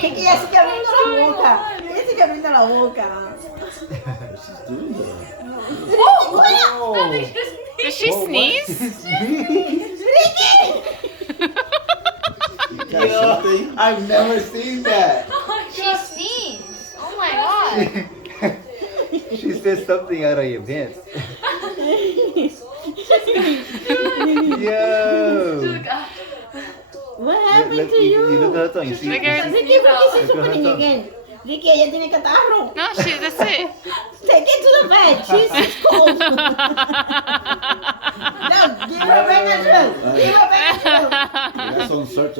Kiki, yes, Carolina la boca. She's doing that. Oh. Did she sneeze? Got something? I've never seen that. She sneezed. Oh my god. She said something out of your pants. Yo. What happened Look, to you? you look at her tongue. You see? Look at her- Ricky, what is she Look at her opening tongue. again? Ricky, ella tiene catarro. No, that's it. Take it to the bed. She's cold. No, give her Benadryl. Give her Benadryl. That's on search.